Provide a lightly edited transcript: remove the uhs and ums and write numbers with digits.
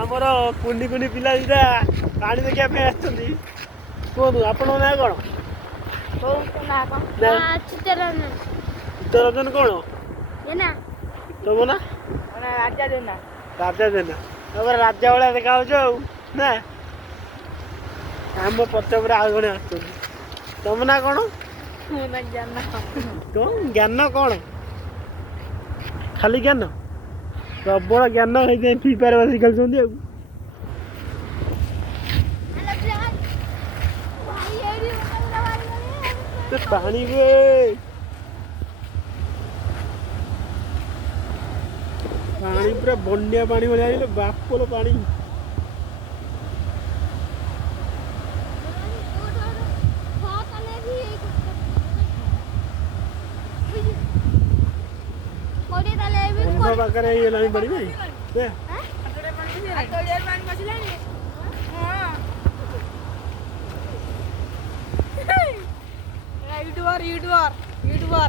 ଆମର କୁନି କୁନି ପିଲା ଦିଟା ପାଣି ଦେଖିବା ପାଇଁ ଆସିଛନ୍ତି। କୁହନ୍ତୁ ଆପଣଙ୍କ ନାଁ କ'ଣ? ଚିତ୍ତରଞ୍ଜନ କ'ଣ? ତମ ନା? ରାଜା ଜେନା। ରାଜା ଜେନା। ତାପରେ ରାଜା ଭଳିଆ ଦେଖାଯାଉଛ ଆଉ ନା? ଆମ ପଛପରେ ଆଉ ଜଣେ ଆସୁଛନ୍ତି। ତମ ନା କ'ଣ? କ'ଣ ଜ୍ଞାନ କ'ଣ? ଖାଲି ଜ୍ଞାନ? ପ୍ରବଳ ଜ୍ଞାନ ହେଇଯାଇ ଫ୍ରି ଫାୟାର ବସିକି ଖେଳୁଛନ୍ତି ଆଉ। ପାଣି ବେ ପାଣି ପୁରା ବନ୍ୟା ପାଣି ଭଳିଆ ହେଇଗଲେ ବାପର ପାଣି। ବନ୍ଧ ପାଖରେ ହେଇଗଲାଣି ପାଣି ନାଇଁ? YouTuber YouTuber YouTuber